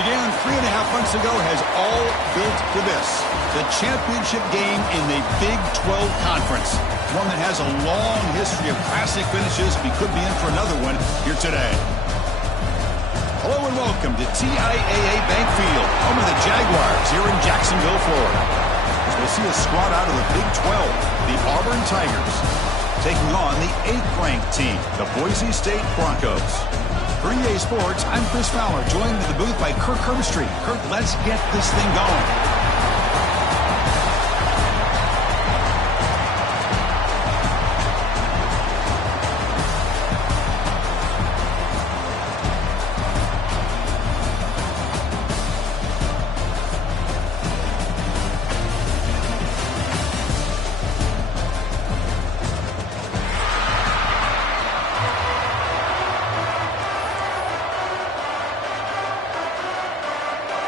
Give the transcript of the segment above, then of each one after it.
began 3.5 months ago has all built to this. The championship game in the Big 12 Conference. One that has a long history of classic finishes. We could be in for another one here today. Hello and welcome to TIAA Bank Field, home of the Jaguars here in Jacksonville, Florida. As we'll see a squad out of the Big 12, the Auburn Tigers, taking on the 8th-ranked team, the Boise State Broncos. For EA Sports, I'm Chris Fowler, joined in the booth by Kirk Herbstreit. Kirk, let's get this thing going.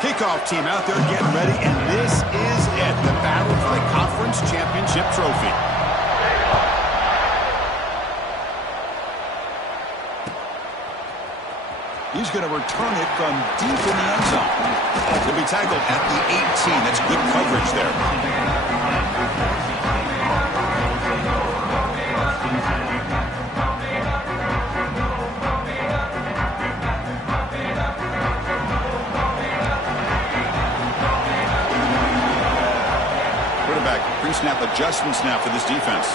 Kickoff team out there getting ready, and this is it, the battle for the conference championship trophy. He's going to return it from deep in the end zone. He'll be tackled at the 18. That's good coverage there. Pre-snap adjustments now for this defense.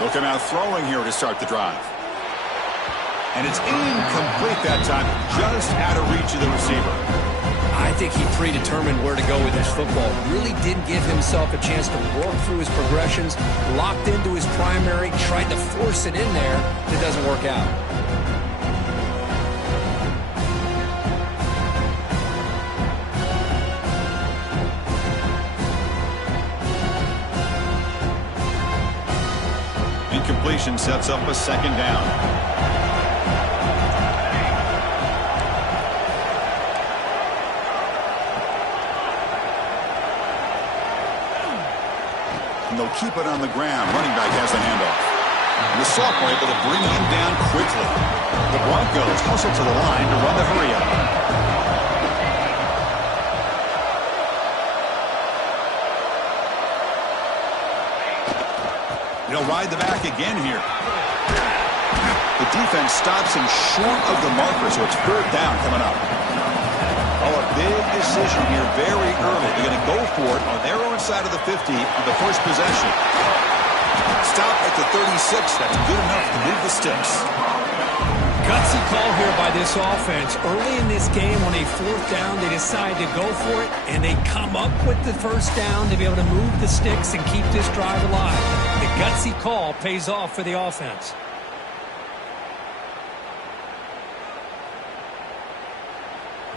They'll come out throwing here to start the drive. And it's incomplete that time, just out of reach of the receiver. I think he predetermined where to go with his football. Really didn't give himself a chance to work through his progressions, locked into his primary, tried to force it in there. It doesn't work out. Incompletion sets up a second down. And they'll keep it on the ground. Running back has the handoff. And the sophomore able to bring him down quickly. The Broncos hustle to the line to run the hurry-up. He'll ride the back again here. The defense stops him short of the marker, so it's 3rd down coming up. Oh, a big decision here very early. They're going to go for it on their own side of the 50 on the first possession. Stop at the 36. That's good enough to move the sticks. Gutsy call here by this offense. Early in this game, on a 4th down, they decide to go for it, and they come up with the 1st down to be able to move the sticks and keep this drive alive. The gutsy call pays off for the offense.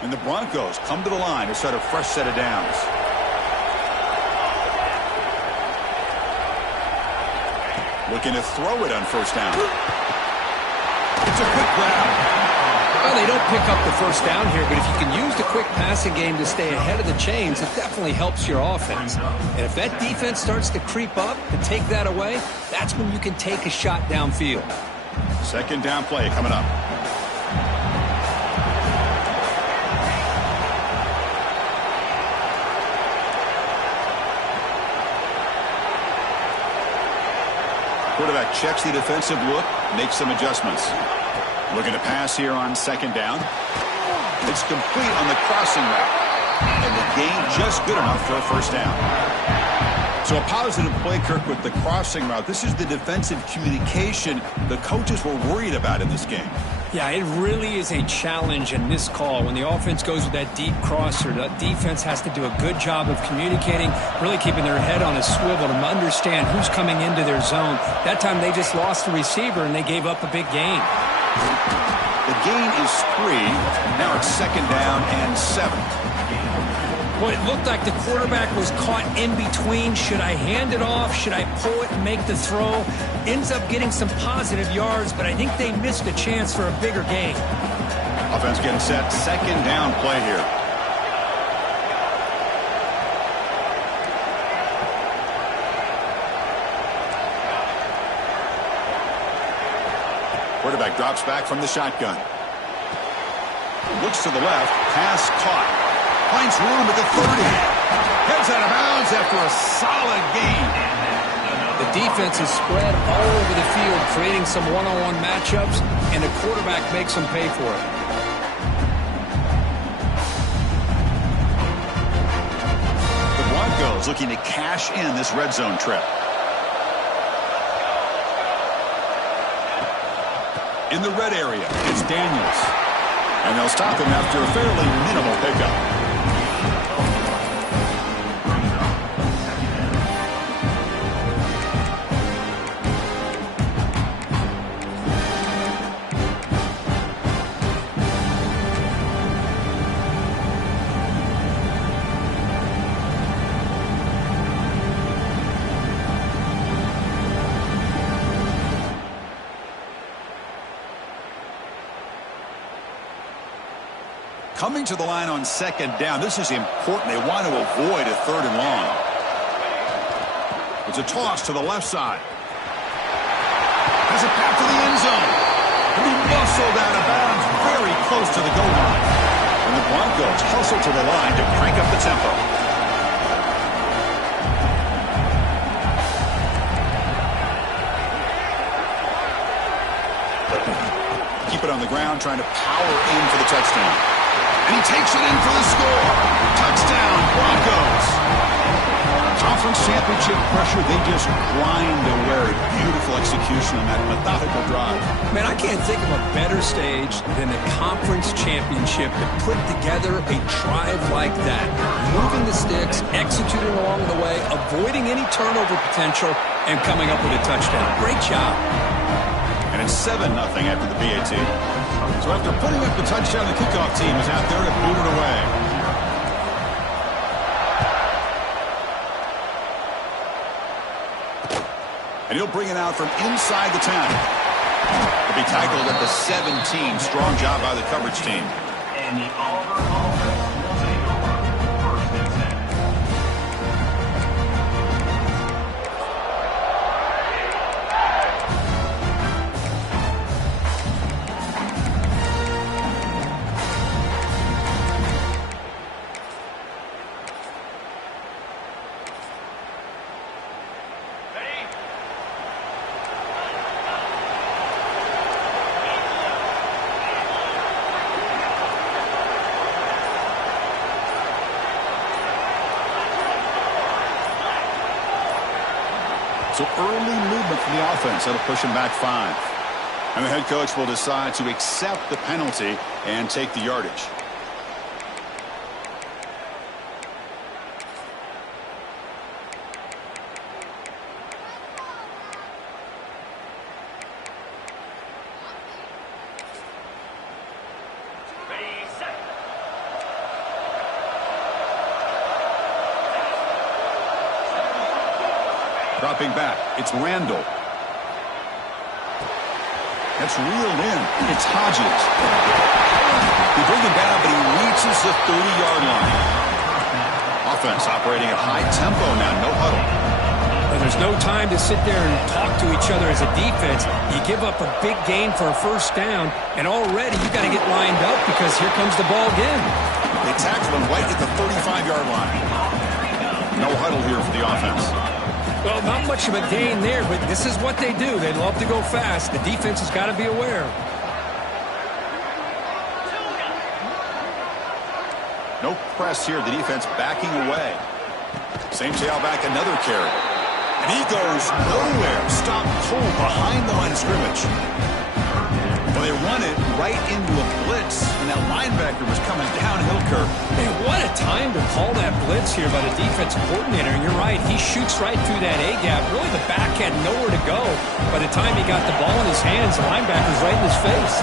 And the Broncos come to the line to start a fresh set of downs. Looking to throw it on 1st down. It's a quick grab. Well, they don't pick up the 1st down here, but if you can use the quick passing game to stay ahead of the chains, it definitely helps your offense. And if that defense starts to creep up and take that away, that's when you can take a shot downfield. 2nd down play coming up. Quarterback checks the defensive look, makes some adjustments. Looking to pass here on 2nd down. It's complete on the crossing route. And the gain just good enough for a 1st down. So a positive play, Kirk, with the crossing route. This is the defensive communication the coaches were worried about in this game. Yeah, it really is a challenge in this call. When the offense goes with that deep crosser, the defense has to do a good job of communicating, really keeping their head on a swivel to understand who's coming into their zone. That time they just lost the receiver and they gave up a big gain. The gain is 3. Now it's 2nd down and 7. Well, it looked like the quarterback was caught in between. Should I hand it off? Should I pull it and make the throw? Ends up getting some positive yards, but I think they missed a chance for a bigger gain. Offense getting set. 2nd down play here. Quarterback drops back from the shotgun. looks to the left. Pass caught. Finds room at the 30. Heads out of bounds after a solid gain. The defense is spread all over the field, creating some one-on-one matchups, and the quarterback makes them pay for it. The Broncos looking to cash in this red zone trip. In the red area, it's Daniels. And they'll stop him after a fairly minimal pickup. Coming to the line on second down. This is important. They want to avoid a third and long. It's a toss to the left side. Has it back to the end zone. And he muscled out of bounds very close to the goal line. And the Broncos hustle to the line to crank up the tempo. Keep it on the ground, trying to power in for the touchdown. And he takes it in for the score. Touchdown, Broncos. Conference championship pressure, they just grind away. Beautiful execution on that methodical drive. Man, I can't think of a better stage than the conference championship to put together a drive like that. Moving the sticks, executing along the way, avoiding any turnover potential, and coming up with a touchdown. Great job. And it's 7-0 after the PAT. So after putting up the touchdown, the kickoff team is out there to boot it away. And he'll bring it out from inside the 10. He'll be tackled at the 17. Strong job by the coverage team. And the Oliver offense will take over first and 10. So early movement from the offense. That'll push him back 5. And the head coach will decide to accept the penalty and take the yardage. Dropping back, it's Randall. That's reeled in. It's Hodges. They bring him down, but he reaches the 30-yard line. Offense operating at high tempo now, no huddle. But there's no time to sit there and talk to each other as a defense. You give up a big gain for a first down, and already you got to get lined up because here comes the ball again. They tackle him right at the 35-yard line. No huddle here for the offense. Well, not much of a gain there, but this is what they do. They love to go fast. The defense has got to be aware. No press here. The defense backing away. Same tailback, another carry. And he goes nowhere. Stop cold behind the line of scrimmage. Well, they run it right into a blitz, and that linebacker was coming downhill, Kirk. Man, what a time to call that blitz here by the defensive coordinator. And you're right, he shoots right through that A-gap. Really, the back had nowhere to go. By the time he got the ball in his hands, the linebacker's right in his face.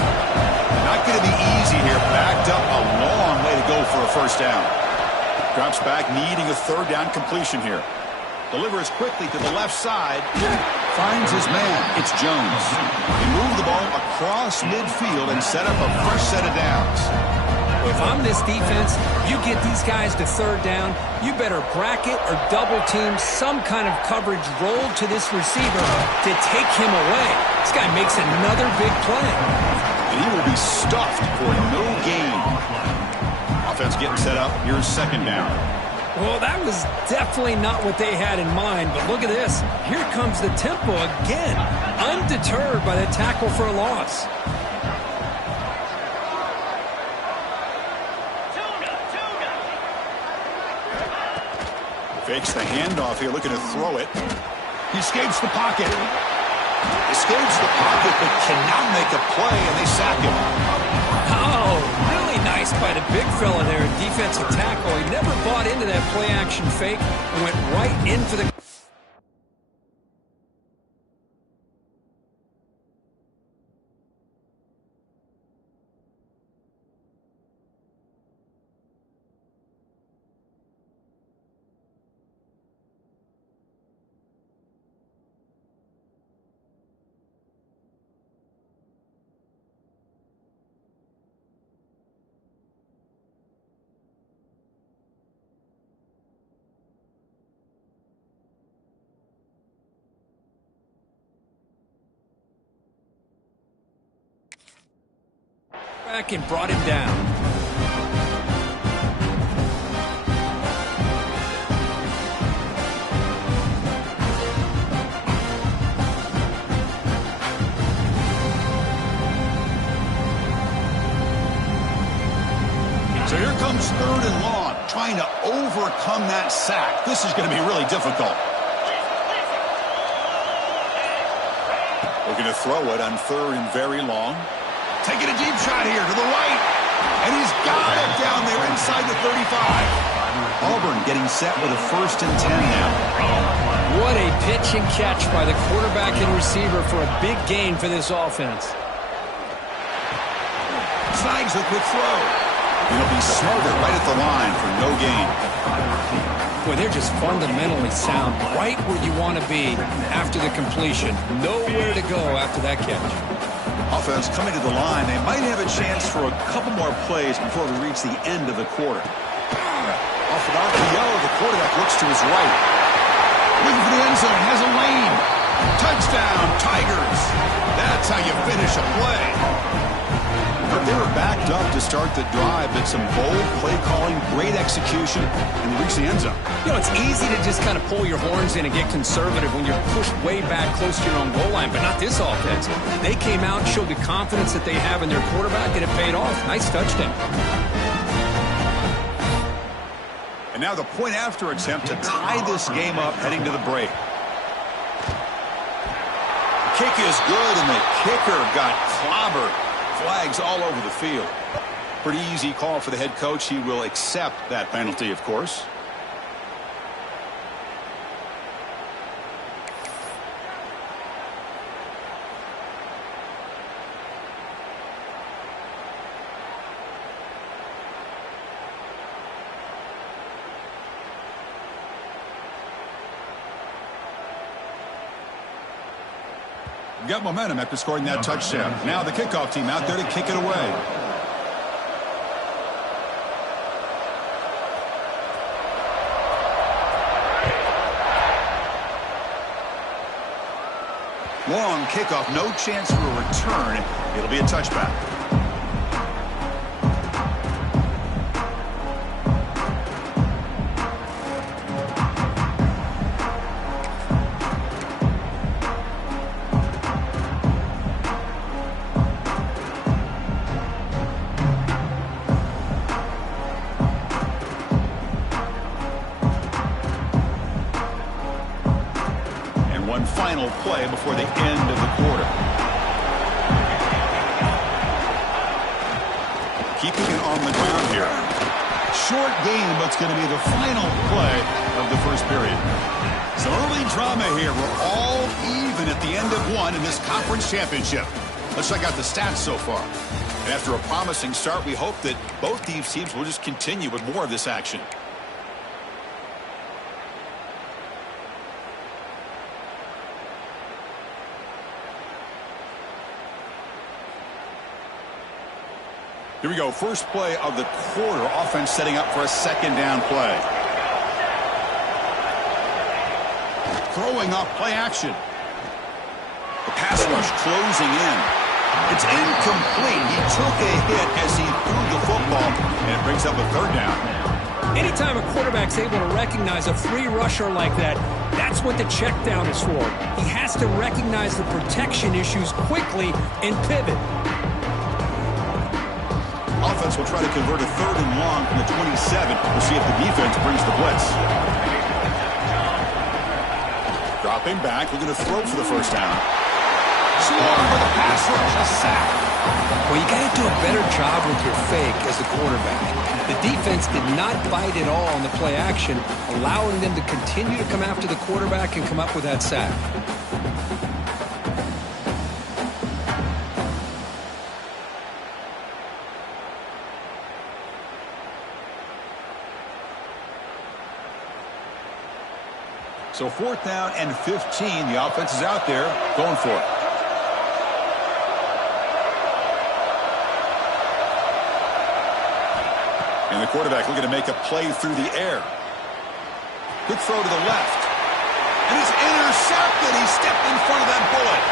Not going to be easy here. Backed up a long way to go for a first down. Drops back, needing a third down completion here. Delivers quickly to the left side. Finds his man. It's Jones. They move the ball across midfield and set up a fresh set of downs. If I'm this defense, you get these guys to third down, you better bracket or double team some kind of coverage roll to this receiver to take him away. This guy makes another big play. And he will be stuffed for no gain. offense getting set up. Here's second down. Well, that was definitely not what they had in mind, but look at this. Here comes the tempo again, undeterred by the tackle for a loss. Fakes the handoff here, looking to throw it. He escapes the pocket. Escapes the pocket, but cannot make a play, and they sack him. Oh, really nice by the big fella there, defensive tackle. He never bought into that play-action fake and went right in for the... back and brought him down. So here comes third and long, trying to overcome that sack. This is going to be really difficult. Looking to throw it on third and very long. Taking a deep shot here to the right. And he's got it down there inside the 35. Auburn getting set with a 1st and 10 now. What a pitch and catch by the quarterback and receiver for a big gain for this offense. Snags a quick throw. It'll be smothered right at the line for no gain. Boy, they're just fundamentally sound, right where you want to be after the completion. Nowhere to go after that catch. Offense coming to the line. They might have a chance for a couple more plays before we reach the end of the quarter. Off an RPO, the quarterback looks to his right. Looking for the end zone, has a lane. Touchdown, Tigers. That's how you finish a play. But they were backed up to start the drive, but some bold play calling, great execution, and they reach the end zone. You know, it's easy to just kind of pull your horns in and get conservative when you're pushed way back close to your own goal line, but not this offense. They came out, showed the confidence that they have in their quarterback, and it paid off. Nice touchdown. And now the point after attempt to tie this game up heading to the break. The kick is good, and the kicker got clobbered. Flags all over the field. Pretty easy call for the head coach. He will accept that penalty, of course. Got momentum after scoring that touchdown. Now the kickoff team out there to kick it away. Long kickoff, no chance for a return. It'll be a touchback. Final play before the end of the quarter. Keeping it on the ground here. Short game, but it's going to be the final play of the first period. Some early drama here. We're all even at the end of one in this conference championship. Let's check out the stats so far. And after a promising start, we hope that both these teams will just continue with more of this action. Here we go. First play of the quarter. Offense setting up for a second down play. Throwing up play action. The pass rush closing in. It's incomplete. He took a hit as he threw the football, and it brings up a third down. Anytime a quarterback's able to recognize a free rusher like that, that's what the check down is for. He has to recognize the protection issues quickly and pivot. Offense will try to convert a 3rd and long from the 27. We'll see if the defense brings the blitz. Dropping back, looking to throw for the first down. Swarm with a pass rush, a sack. Well, you got to do a better job with your fake as the quarterback. The defense did not bite at all on the play action, allowing them to continue to come after the quarterback and come up with that sack. So 4th down and 15. The offense is out there going for it. And the quarterback looking to make a play through the air. Good throw to the left. And it's intercepted. He stepped in front of that bullet.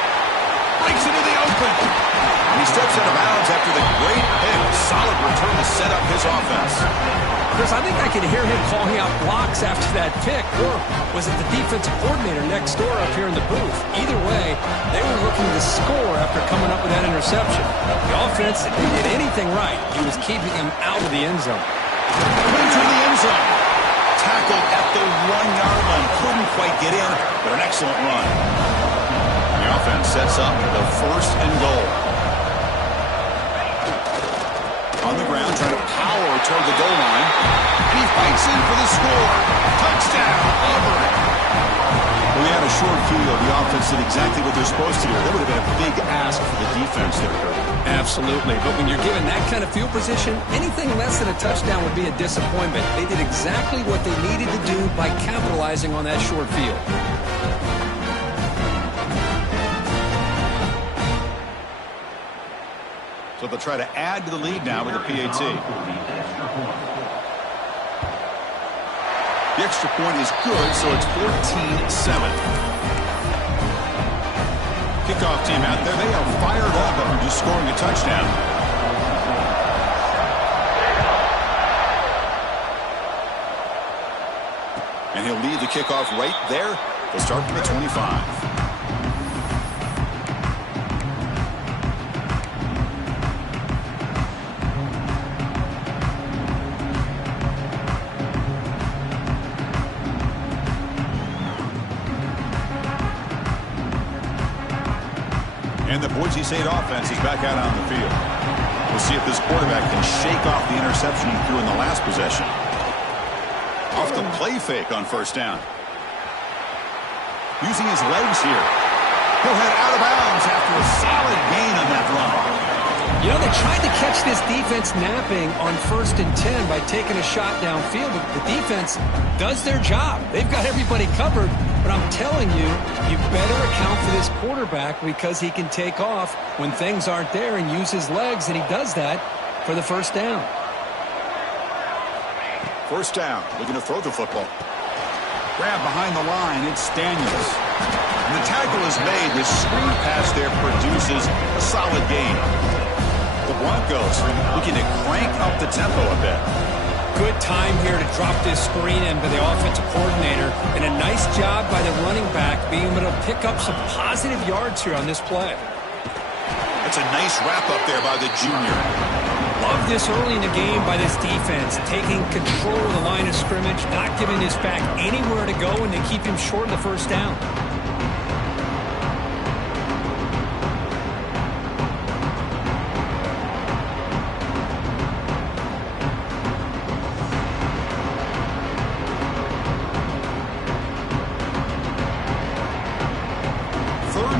Breaks into the open. And he steps out of bounds after the great pick. Solid return to set up his offense. Chris, I think I could hear him calling out blocks after that pick. Or was it the defensive coordinator next door up here in the booth? Either way, they were looking to score after coming up with that interception. The offense, if they did anything right, he was keeping him out of the end zone. Into the end zone. Tackled at the 1-yard line. Couldn't quite get in, but an excellent run. The offense sets up the 1st and goal. On the ground, trying to power toward the goal line. And he fights in for the score. Touchdown, Auburn. When we had a short field, the offense did exactly what they're supposed to do. That would have been a big ask for the defense there, Kurt. Absolutely. But when you're given that kind of field position, anything less than a touchdown would be a disappointment. They did exactly what they needed to do by capitalizing on that short field. So they'll try to add to the lead now with the PAT. The extra point is good, so it's 14-7. Kickoff team out there, they are fired up after just scoring a touchdown. And he'll lead the kickoff right there. They'll start from the 25. And the Boise State offense is back out on the field. We'll see if this quarterback can shake off the interception he threw in the last possession. Off the play fake on 1st down. Using his legs here. He'll head out of bounds after a solid gain on that run. You know, they tried to catch this defense napping on 1st and 10 by taking a shot downfield, but the defense does their job. They've got everybody covered, but I'm telling you, you better account for this quarterback because he can take off when things aren't there and use his legs, and he does that for the 1st down. 1st down, looking to throw the football. Grab behind the line, it's Daniels. And the tackle is made. The screen pass there produces a solid gain. The Broncos looking to crank up the tempo a bit. Good time here to drop this screen in by the offensive coordinator, and a nice job by the running back being able to pick up some positive yards here on this play. That's a nice wrap up there by the junior. Love this early in the game by this defense, taking control of the line of scrimmage, not giving this back anywhere to go, and they keep him short of the 1st down.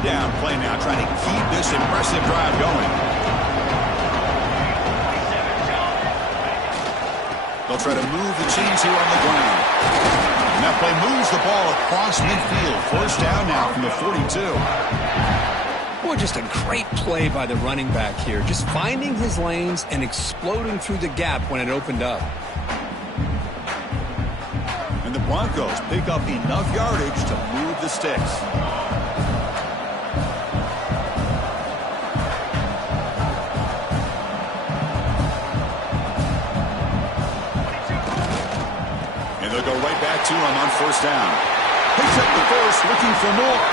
Down play now, trying to keep this impressive drive going. They'll try to move the chains here on the ground. And that play moves the ball across midfield. 1st down now from the 42. Boy, just a great play by the running back here. Just finding his lanes and exploding through the gap when it opened up. And the Broncos pick up enough yardage to move the sticks. And they'll go right back to him on first down. Picks up the first, looking for more.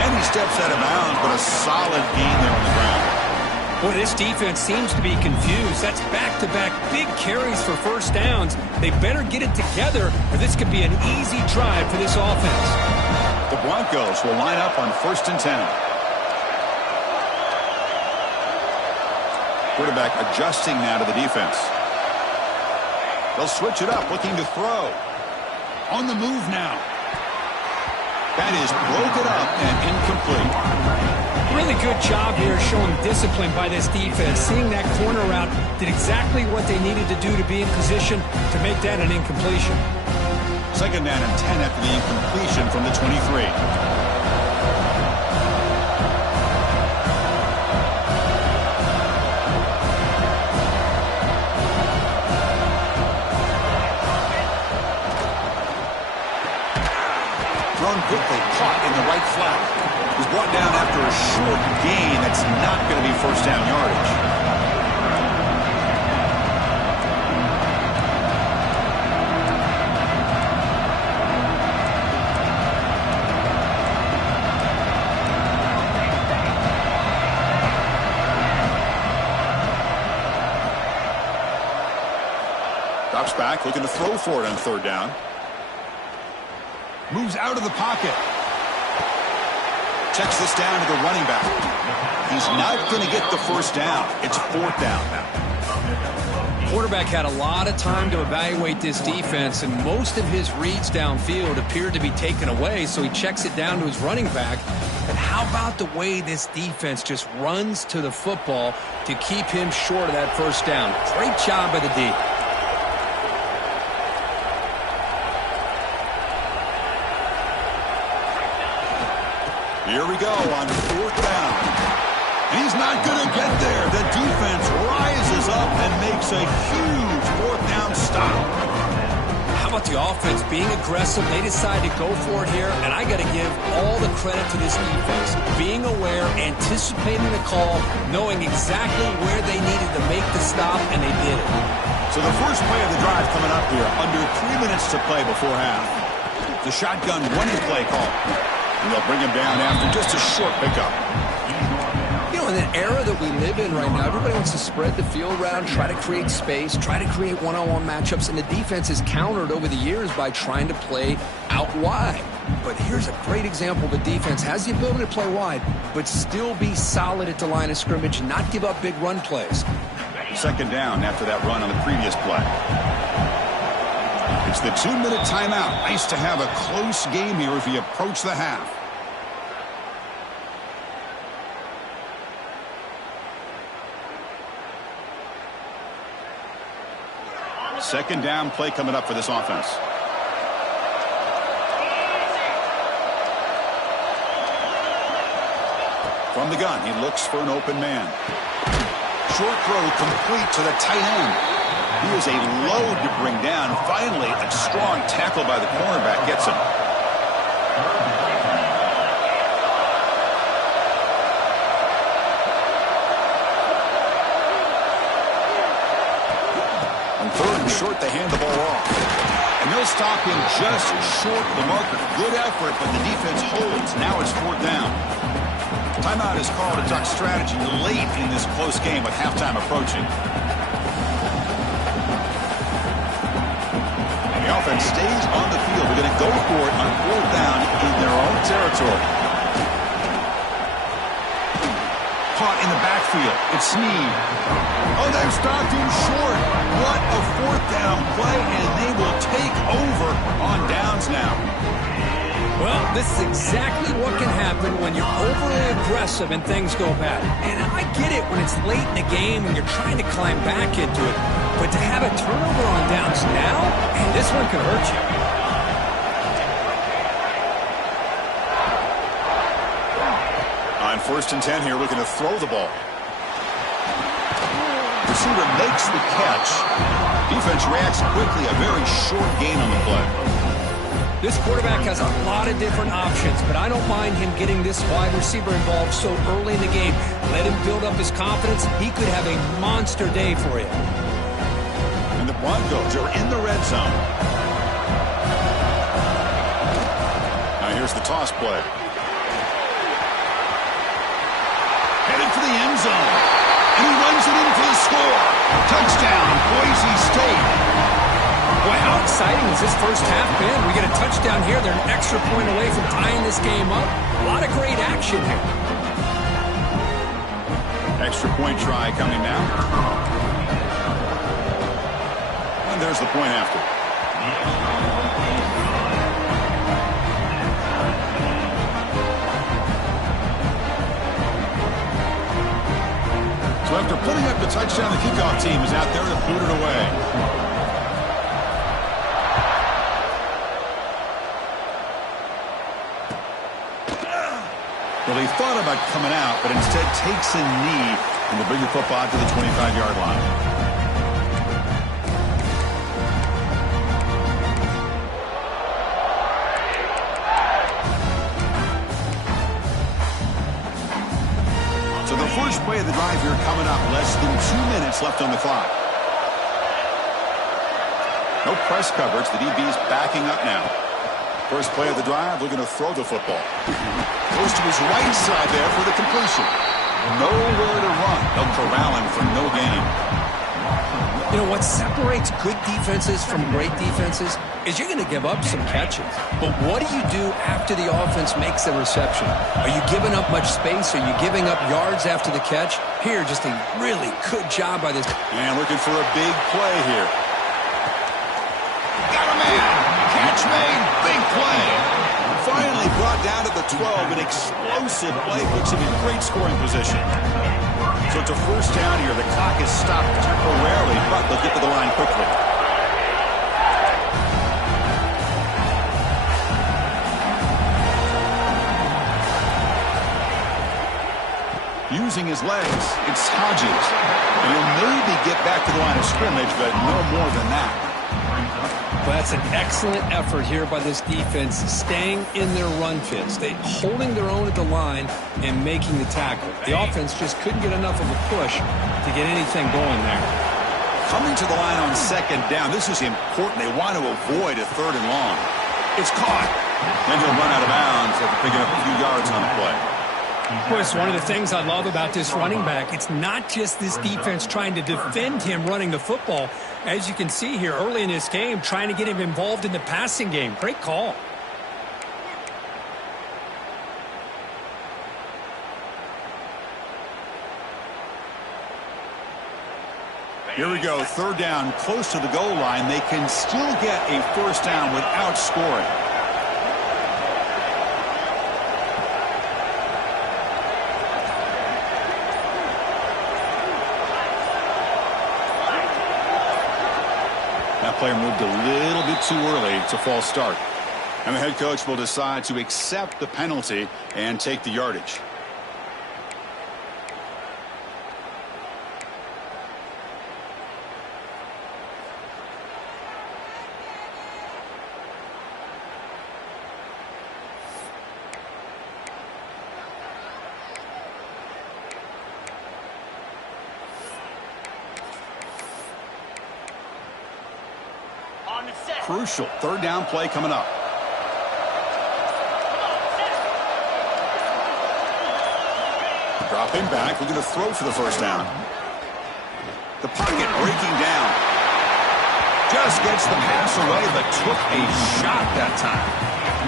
And he steps out of bounds, but a solid gain there on the ground. Boy, this defense seems to be confused. That's back-to-back big carries for first downs. They better get it together, or this could be an easy drive for this offense. The Broncos will line up on 1st and 10. Quarterback adjusting now to the defense. They'll switch it up, looking to throw. On the move now. That is broken up and incomplete. Really good job here showing discipline by this defense. Seeing that corner route, did exactly what they needed to do to be in position to make that an incompletion. 2nd down and 10 after the incompletion from the 23. Thrown quickly, caught in the right flat. He's brought down after a short gain. That's not going to be first down yardage. Drops back, looking to throw for it on 3rd down. Moves out of the pocket. Checks this down to the running back. He's not going to get the first down. It's 4th down now. Quarterback had a lot of time to evaluate this defense, and most of his reads downfield appeared to be taken away, so he checks it down to his running back. But how about the way this defense just runs to the football to keep him short of that first down? Great job by the D. Here we go on 4th down. He's not going to get there. The defense rises up and makes a huge 4th down stop. How about the offense being aggressive? They decide to go for it here, and I got to give all the credit to this defense. Being aware, anticipating the call, knowing exactly where they needed to make the stop, and they did it. So the first play of the drive coming up here, under 3 minutes to play before half. The shotgun running play call. And they'll bring him down after just a short pickup. You know, in the era that we live in right now, everybody wants to spread the field around, try to create space, try to create one-on-one matchups, and the defense is countered over the years by trying to play out wide. But here's a great example. The defense has the ability to play wide, but still be solid at the line of scrimmage and not give up big run plays. 2nd down after that run on the previous play. It's the 2-minute timeout. Nice to have a close game here as we approach the half. Second down play coming up for this offense. From the gun, he looks for an open man. Short throw complete to the tight end. He is a load to bring down. Finally, a strong tackle by the cornerback gets him. On 3rd and short, they hand the ball off. And they'll stop him just short of the marker. Good effort, but the defense holds. Now it's 4th down. Timeout is called a duck strategy late in this close game with halftime approaching. The offense stays on the field. They're going to go for it on 4th down in their own territory. Caught in the backfield. It's Snead. Oh, they've stopped him short. What a 4th down play, and they will take over on downs now. Well, this is exactly what can happen when you're overly aggressive and things go bad. And I get it when it's late in the game and you're trying to climb back into it. But to have a turnover on downs now, man, this one could hurt you. On 1st and 10 here, looking to throw the ball. Receiver makes the catch. Defense reacts quickly. A very short gain on the play. This quarterback has a lot of different options, but I don't mind him getting this wide receiver involved so early in the game. Let him build up his confidence. He could have a monster day for you. And the Broncos are in the red zone. Here's the toss play. Headed for the end zone. And he runs it in for the score. Touchdown, Boise State. Boy, how exciting has this first half been? We get a touchdown here. They're an extra point away from tying this game up. A lot of great action here. Extra point try coming now. And there's the point after. So after putting up the touchdown, the kickoff team is out there to boot it away. Well, he thought about coming out, but instead takes a knee and will bring the football to the 25-yard line. So the first play of the drive here coming up. Less than 2 minutes left on the clock. No press coverage. The DB's backing up now. First play of the drive, looking to throw the football. Goes to his right side there for the completion. Nowhere to run. They'll corral him for no gain. You know, what separates good defenses from great defenses is you're going to give up some catches. But what do you do after the offense makes a reception? Are you giving up much space? Are you giving up yards after the catch? Here, just a really good job by this. And looking for a big play here. Got a man. Catch made. Big play. Finally brought down to the 12. An explosive play puts him in great scoring position. So it's a first down here. The clock is stopped temporarily, but they'll get to the line quickly. Using his legs, it's Hodges. And he'll maybe get back to the line of scrimmage, but no more than that. Well, that's an excellent effort here by this defense, staying in their run fits. They holding their own at the line and making the tackle. The offense just couldn't get enough of a push to get anything going there. Coming to the line on second down, this is important. They want to avoid a third and long. It's caught. Then he'll run out of bounds after picking up a few yards on the play. Boy, it's one of the things I love about this running back. It's not just this defense trying to defend him running the football. As you can see here early in this game, trying to get him involved in the passing game. Great call. Here we go, third down, close to the goal line. They can still get a first down without scoring. That player moved a little bit too early. It's a false start. And the head coach will decide to accept the penalty and take the yardage. Crucial third down play coming up. Dropping back, we're going to throw for the first down. The pocket breaking down. Just gets the pass away, but took a shot that time.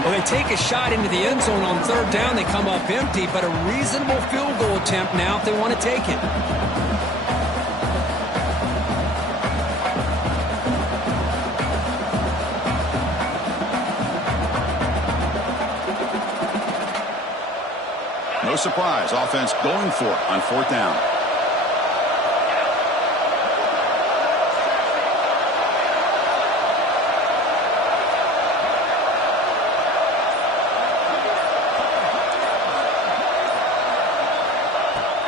Well, they take a shot into the end zone on third down. They come up empty, but a reasonable field goal attempt now if they want to take it. No surprise, offense going for it on fourth down.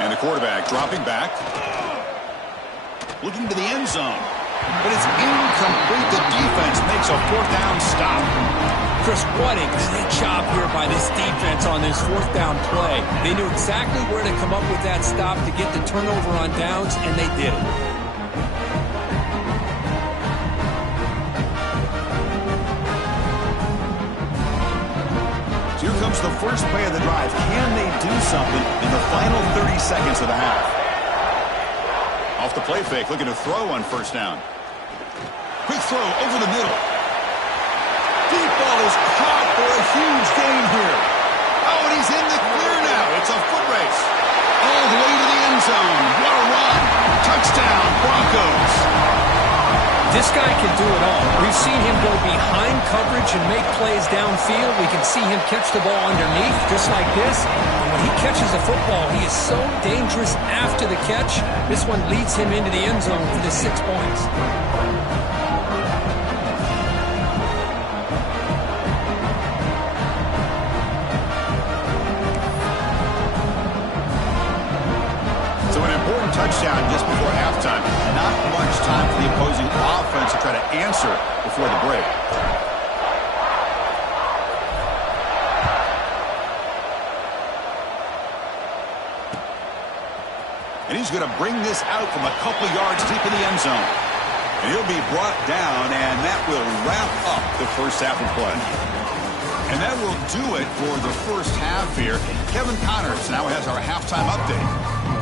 And the quarterback dropping back. Looking to the end zone. But it's incomplete. The defense makes a fourth down stop. Chris, what a great job here by this defense on this fourth down play. They knew exactly where to come up with that stop to get the turnover on downs, and they did it. So here comes the first play of the drive. Can they do something in the final 30 seconds of the half? Off the play fake, looking to throw on first down. Quick throw over the middle. Deep ball is caught for a huge gain here. Oh, and he's in the clear now. It's a foot race. All the way to the end zone. What a run. Touchdown, Broncos. This guy can do it all. We've seen him go behind coverage and make plays downfield. We can see him catch the ball underneath, just like this. And when he catches a football, he is so dangerous after the catch. This one leads him into the end zone for the 6 points. Touchdown just before halftime. Not much time for the opposing offense to try to answer before the break. And he's going to bring this out from a couple yards deep in the end zone. And he'll be brought down, and that will wrap up the first half of play. And that will do it for the first half here. Kevin Connors now has our halftime update.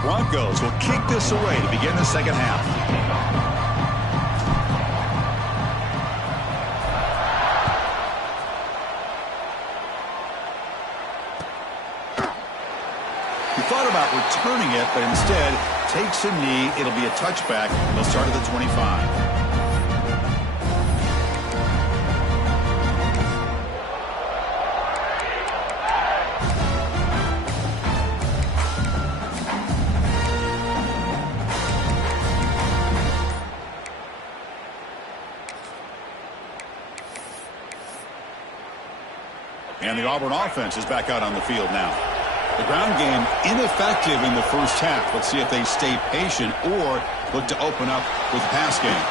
Broncos will kick this away to begin the second half. He thought about returning it, but instead takes a knee. It'll be a touchback. They'll start at the 25. And the Auburn offense is back out on the field now. The ground game ineffective in the first half. Let's see if they stay patient or look to open up with the pass game.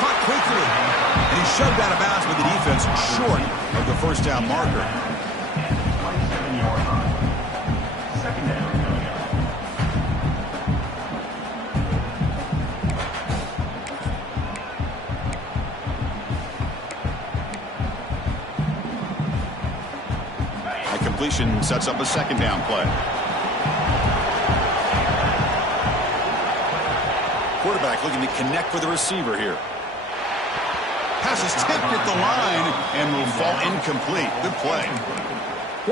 Caught quickly. And he's shoved out of bounds with the defense short of the first down marker. 27-yard line. Second down. Completion sets up a second down play. Quarterback looking to connect with the receiver here. Pass is tipped at the line and will fall incomplete. Good play.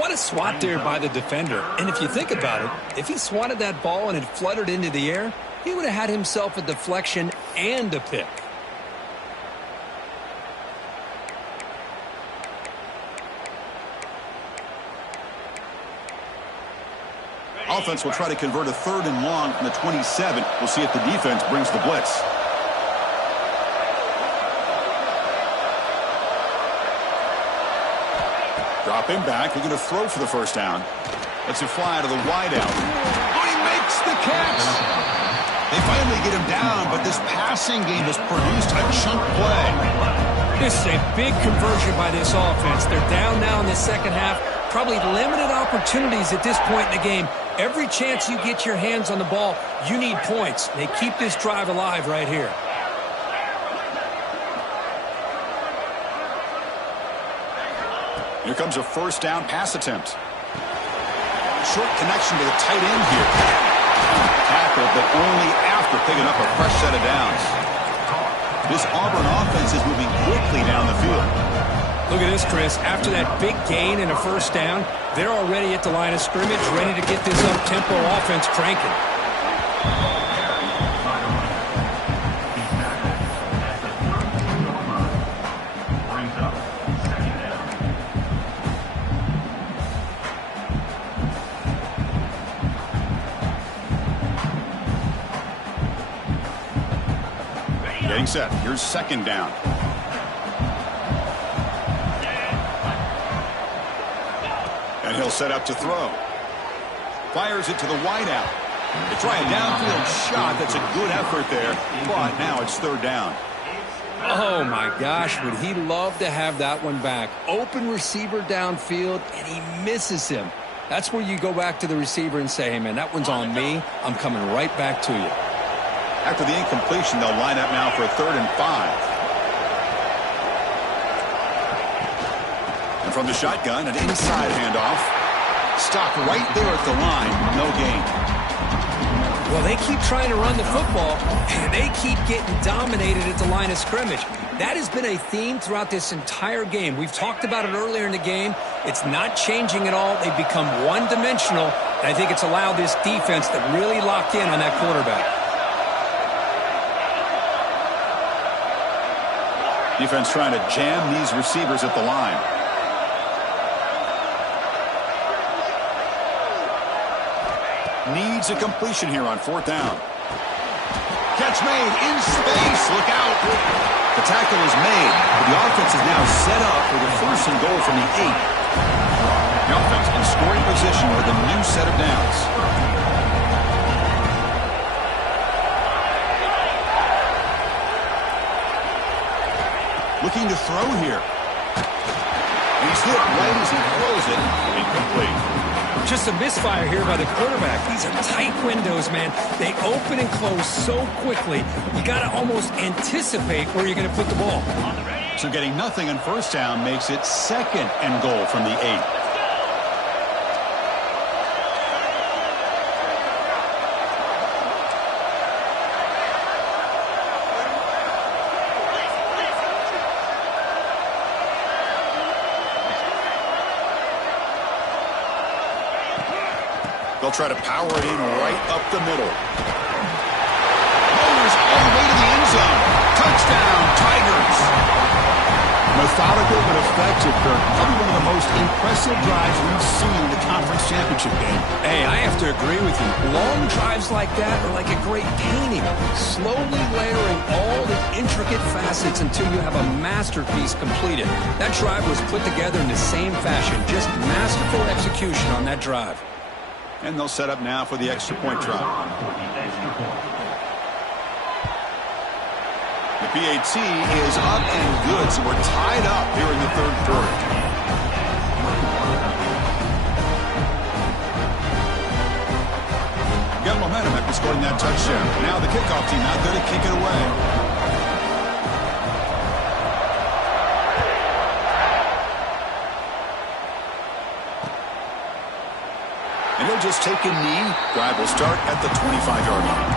What a swat there by the defender. And if you think about it, if he swatted that ball and it fluttered into the air, he would have had himself a deflection and a pick. Offense will try to convert a 3rd and long from the 27. We'll see if the defense brings the blitz. Drop him back. Looking to throw for the first down. Lets it fly to the wideout. Oh, he makes the catch. They finally get him down, but this passing game has produced a chunk play. This is a big conversion by this offense. They're down now in the second half. Probably limited opportunities at this point in the game. Every chance you get your hands on the ball, you need points. They keep this drive alive right here. Here comes a first down pass attempt. Short connection to the tight end here. Tackle, but only after picking up a fresh set of downs. This Auburn offense is moving quickly down the field. Look at this, Chris. After that big gain and a first down, they're already at the line of scrimmage, ready to get this up-tempo offense cranking. Brings up second down. Getting set. Here's second down. And he'll set up to throw. Fires it to the wideout. They try a downfield shot. That's a good effort there, but now it's third down. Oh, my gosh, would he love to have that one back. Open receiver downfield, and he misses him. That's where you go back to the receiver and say, hey, man, that one's on me. I'm coming right back to you. After the incompletion, they'll line up now for a 3rd and 5. And from the shotgun, an inside handoff. Stopped right there at the line. No gain. Well, they keep trying to run the football, and they keep getting dominated at the line of scrimmage. That has been a theme throughout this entire game. We've talked about it earlier in the game. It's not changing at all. They've become one-dimensional, and I think it's allowed this defense to really lock in on that quarterback. Defense trying to jam these receivers at the line. Needs a completion here on 4th down. Catch made in space. Look out. The tackle is made. But the offense is now set up for the 1st and goal from the 8. The offense in scoring position with a new set of downs. Looking to throw here. He's hit right as he throws it. Incomplete. Just a misfire here by the quarterback. These are tight windows, man. They open and close so quickly. You got to almost anticipate where you're going to put the ball. So getting nothing on 1st down makes it 2nd and goal from the 8. They'll try to power it in right up the middle. Motors all the way to the end zone. Touchdown, Tigers. Methodical but effective, Kirk. Probably one of the most impressive drives we've seen in the conference championship game. Hey, I have to agree with you. Long drives like that are like a great painting. Slowly layering all the intricate facets until you have a masterpiece completed. That drive was put together in the same fashion. Just masterful execution on that drive. And they'll set up now for the extra point try. The PAT is up and good, so we're tied up here in the 3rd quarter. Got momentum after scoring that touchdown. Now the kickoff team out there to kick it away. And they'll just take a knee. Drive will start at the 25-yard line.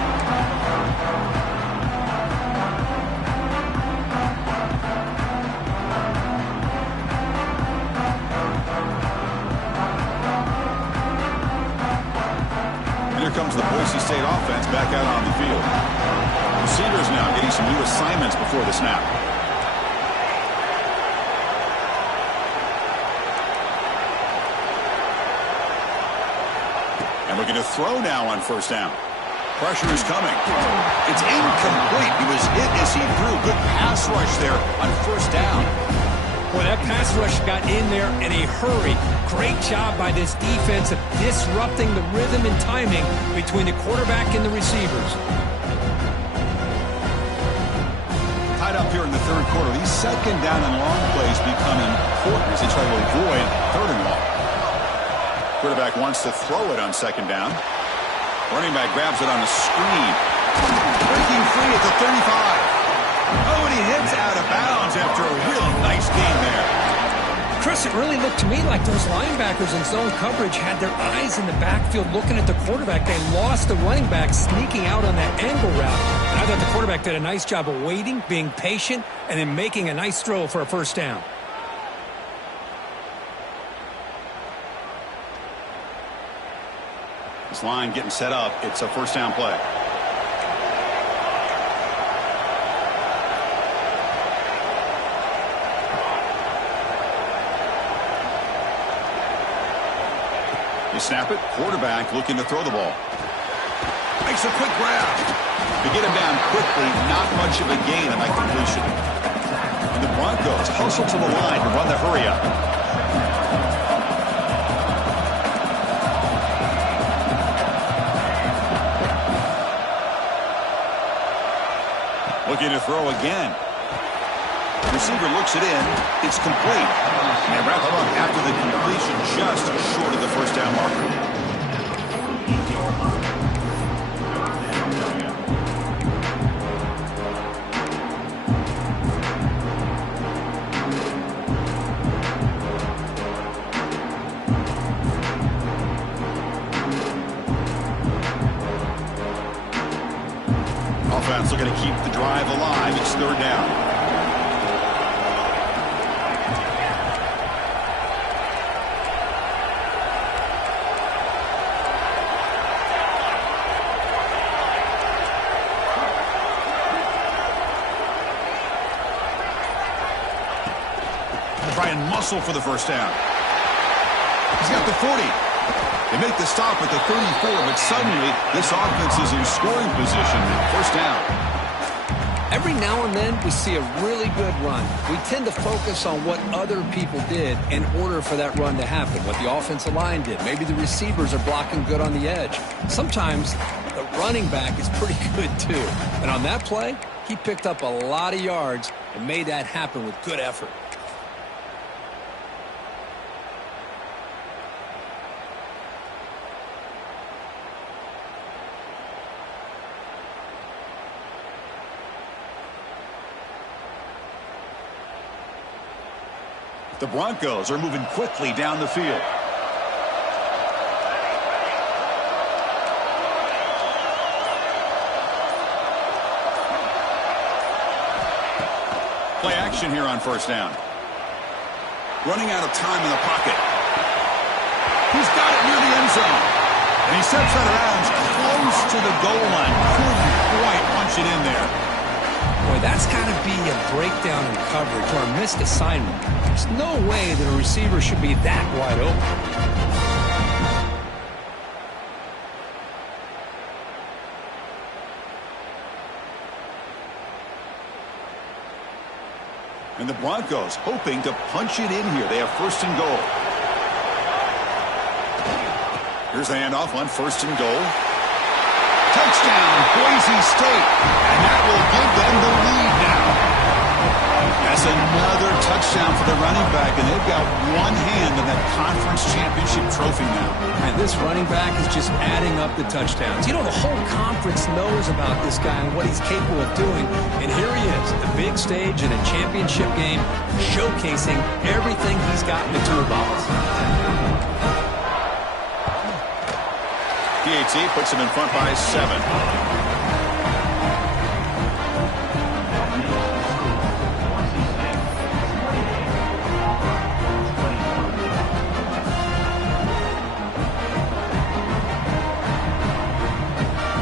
And here comes the Boise State offense back out on the field. Receivers now getting some new assignments before the snap. And looking to throw now on 1st down. Pressure is coming. It's incomplete. He was hit as he threw. Good pass rush there on 1st down. Boy, that pass rush got in there in a hurry. Great job by this defense of disrupting the rhythm and timing between the quarterback and the receivers. Tied up here in the 3rd quarter. These 2nd down and long plays become important as they try to avoid 3rd and long. Quarterback wants to throw it on 2nd down. Running back grabs it on a screen. Breaking free at the 35. Oh, and he hits out of bounds after a really nice game there. Chris, it really looked to me like those linebackers in zone coverage had their eyes in the backfield looking at the quarterback. They lost the running back sneaking out on that angle route. And I thought the quarterback did a nice job of waiting, being patient, and then making a nice throw for a 1st down. This line getting set up. It's a 1st down play. You snap it. Quarterback looking to throw the ball. Makes a quick grab. To get him down quickly, not much of a gain on that completion. And the Broncos hustle to the line to run the hurry up. Looking to throw again. Receiver looks it in. It's complete. And they wrap him up after the completion, just short of the first down marker. Offense looking to keep the drive alive. It's third down. Try and muscle for the first down. He's got the 40. They make the stop at the 34, but suddenly this offense is in scoring position now. First down. Every now and then we see a really good run. We tend to focus on what other people did in order for that run to happen, what the offensive line did. Maybe the receivers are blocking good on the edge. Sometimes the running back is pretty good too. And on that play, he picked up a lot of yards and made that happen with good effort. The Broncos are moving quickly down the field. Play action here on first down. Running out of time in the pocket. He's got it near the end zone. And he steps out of bounds close to the goal line. Couldn't quite punch it in there. Boy, that's got to be a breakdown in coverage or a missed assignment. There's no way that a receiver should be that wide open. And the Broncos hoping to punch it in here. They have first and goal. Here's the handoff on first and goal. Touchdown, Boise State. And that will give them the lead now. That's another touchdown for the running back, and they've got one hand in that conference championship trophy now. And this running back is just adding up the touchdowns. You know, the whole conference knows about this guy and what he's capable of doing. And here he is, the big stage in a championship game, showcasing everything he's got in the toolbox. PAT puts him in front by 7.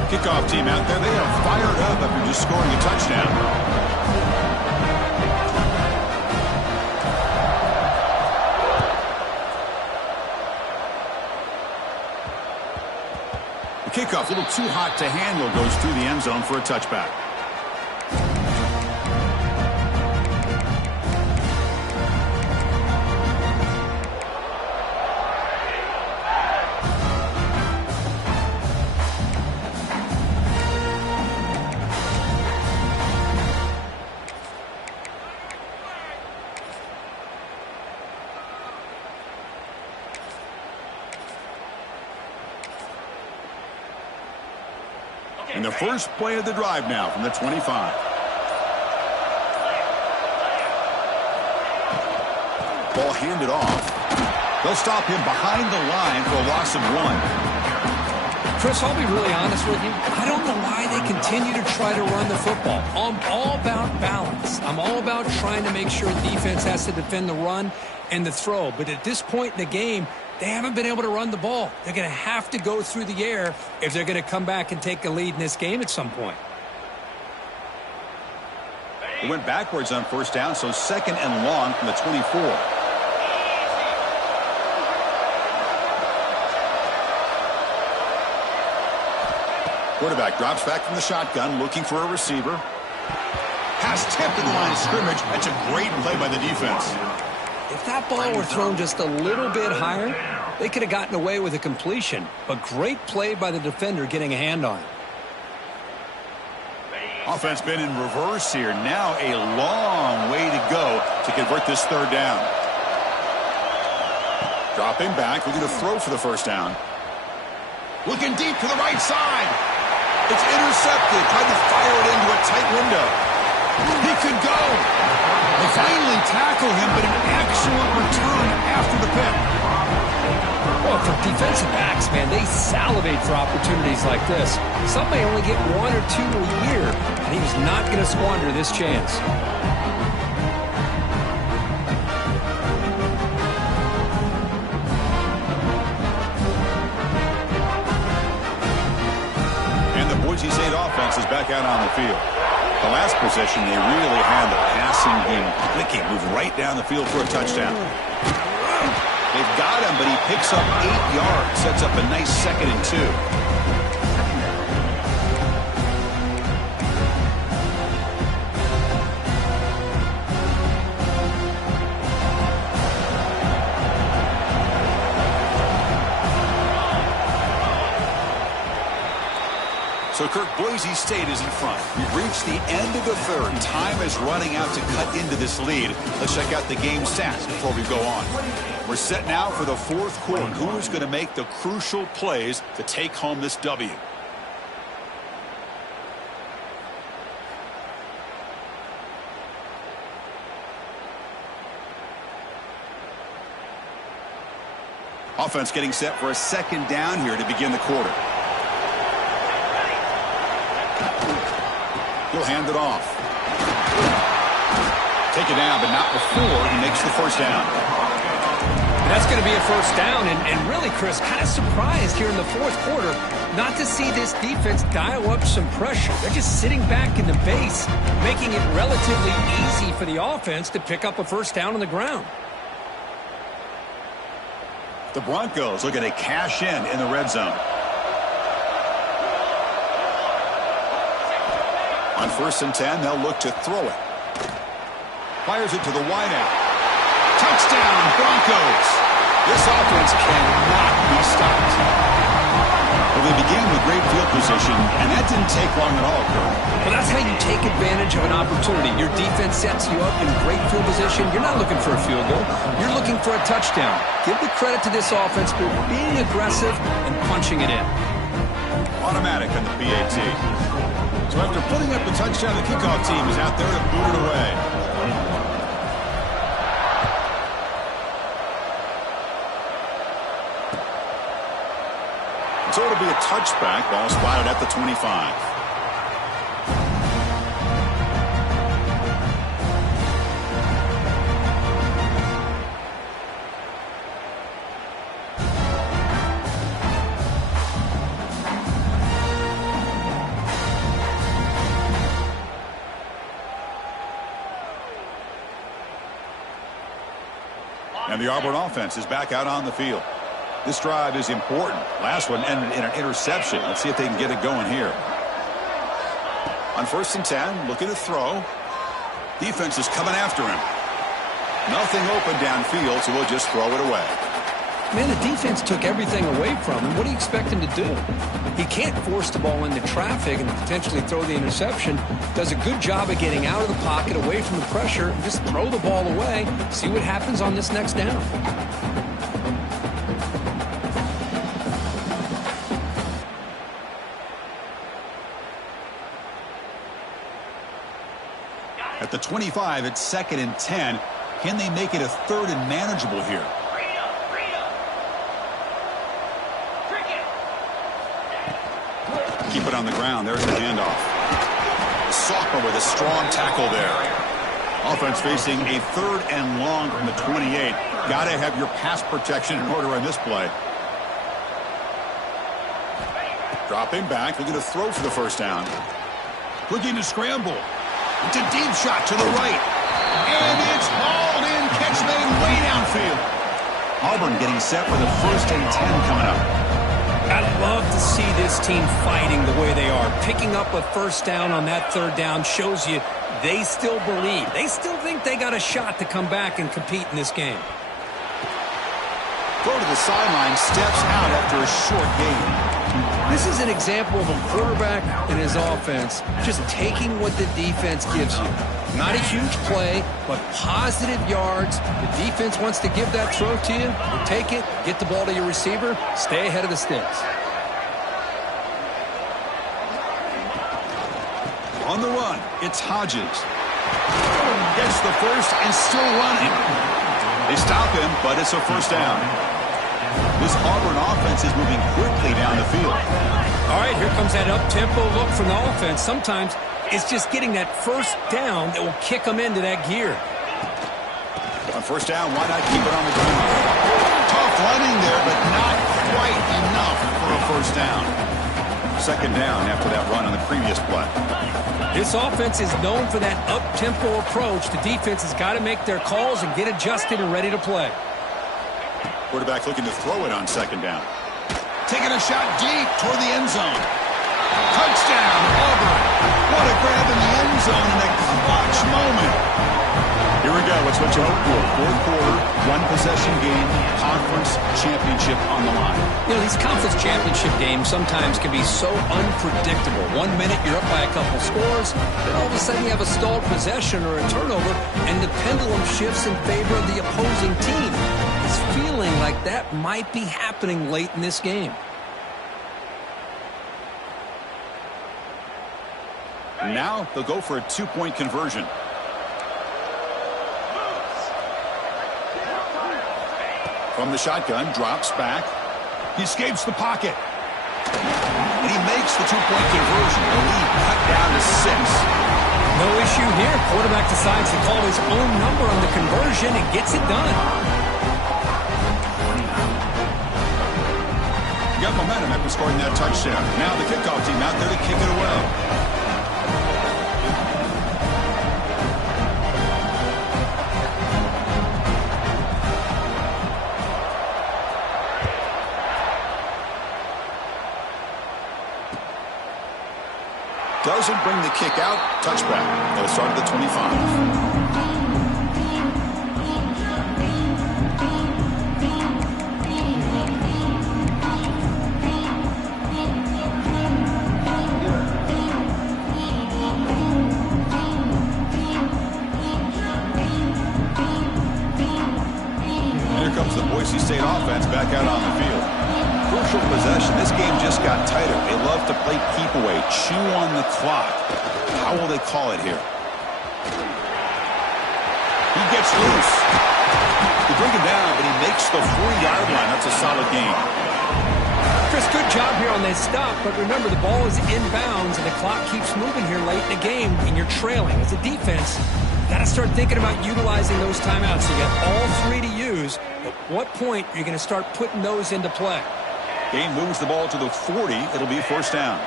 Kickoff team out there, they are fired up after just scoring a touchdown. The kickoff, a little too hot to handle, goes through the end zone for a touchback. And the first play of the drive now from the 25. Ball handed off. They'll stop him behind the line for a loss of 1. Chris, I'll be really honest with you. I don't know why they continue to try to run the football. I'm all about balance. I'm all about trying to make sure the defense has to defend the run and the throw. But at this point in the game, they haven't been able to run the ball. They're going to have to go through the air if they're going to come back and take a lead in this game at some point. They went backwards on first down, so second and long from the 24. Quarterback drops back from the shotgun, looking for a receiver. Pass tipped at the line of scrimmage. That's a great play by the defense. If that ball were thrown just a little bit higher, they could have gotten away with a completion. But great play by the defender getting a hand on it. Offense been in reverse here. Now a long way to go to convert this third down. Dropping back, looking to throw for the first down. Looking deep to the right side. It's intercepted. Tried to fire it into a tight window. He could go. They finally tackle him, but an excellent return after the pick. Well, for defensive backs, man, they salivate for opportunities like this. Some may only get 1 or 2 a year, and he was not going to squander this chance. Boise State offense is back out on the field. The last possession, they really had the passing game clicking, moved right down the field for a touchdown. They've got him, but he picks up 8 yards, sets up a nice 2nd and 2. So, Kirk, Boise State is in front. We've reached the end of the third. Time is running out to cut into this lead. Let's check out the game stats before we go on. We're set now for the fourth quarter. Who is going to make the crucial plays to take home this W? Offense getting set for a second down here to begin the quarter. He'll hand it off. Take it down, but not before he makes the first down. That's going to be a first down, and really, Chris, kind of surprised here in the fourth quarter not to see this defense dial up some pressure. They're just sitting back in the base, making it relatively easy for the offense to pick up a first down on the ground. The Broncos looking to cash in the red zone. On 1st and 10, they'll look to throw it. Fires it to the wideout. Touchdown, Broncos. This offense cannot be stopped. Well, they began with great field position, and that didn't take long at all, Kirk. Well, that's how you take advantage of an opportunity. Your defense sets you up in great field position. You're not looking for a field goal. You're looking for a touchdown. Give the credit to this offense for being aggressive and punching it in. Automatic on the PAT. So after putting up the touchdown, the kickoff team is out there to boot it away. So it'll be a touchback. Ball spotted at the 25. And the Auburn offense is back out on the field. This drive is important. Last one ended in an interception. Let's see if they can get it going here. On 1st and 10, looking to throw. Defense is coming after him. Nothing open downfield, so we'll just throw it away. Man, the defense took everything away from him. What do you expect him to do? He can't force the ball into traffic and potentially throw the interception. Does a good job of getting out of the pocket, away from the pressure, and just throw the ball away. See what happens on this next down. At the 25, it's 2nd and 10. Can they make it a 3rd and manageable here? Keep it on the ground. There's the handoff. The sophomore with a strong tackle there. Offense facing a 3rd and long from the 28. Got to have your pass protection in order on this play. Dropping back. Looking to throw for the first down. Looking to scramble. It's a deep shot to the right. And it's hauled in. Catch made way downfield. Auburn getting set for the 1st and 10 coming up. I love to see this team fighting the way they are. Picking up a first down on that 3rd down shows you they still believe. They still think they got a shot to come back and compete in this game. Go to the sideline, steps out after a short gain. This is an example of a quarterback and his offense just taking what the defense gives you. Not a huge play, but positive yards. The defense wants to give that throw to you. You take it, get the ball to your receiver, stay ahead of the sticks. On the run, it's Hodges. Gets the first and still running. They stop him, but it's a first down. This Auburn offense is moving quickly down the field. All right, here comes that up-tempo look from the offense. Sometimes it's just getting that first down that will kick them into that gear. On first down, why not keep it on the ground? Tough running there, but not quite enough for a first down. Second down after that run on the previous play. This offense is known for that up-tempo approach. The defense has got to make their calls and get adjusted and ready to play. Quarterback looking to throw it on second down. Taking a shot deep toward the end zone. Touchdown, Auburn. What a grab in the end zone in a clutch moment. Here we go. It's what you hope for. Fourth quarter, one-possession game, conference championship on the line. You know, these conference championship games sometimes can be so unpredictable. 1 minute you're up by a couple scores, then all of a sudden you have a stalled possession or a turnover, and the pendulum shifts in favor of the opposing team. It's feeling like that might be happening late in this game. Now they'll go for a two-point conversion. From the shotgun, drops back. He escapes the pocket. And he makes the two-point conversion. The lead cut down to 6. No issue here. Quarterback decides to call his own number on the conversion and gets it done. Got momentum after scoring that touchdown. Now the kickoff team out there to kick it away. Doesn't bring the kick out. Touchback. They'll start at the 25. Here comes the Boise State offense back out on the field. Crucial possession. This game just got tighter. They love to play keep away, chew on the clock. How will they call it here? He gets loose. They bring him down, but he makes the 40-yard line. That's a solid gain. Chris, good job here on this stop, but remember the ball is inbounds and the clock keeps moving here late in the game and you're trailing. As a defense, you got to start thinking about utilizing those timeouts. You got all 3 to use. At what point are you going to start putting those into play? Game moves the ball to the 40. It'll be first down.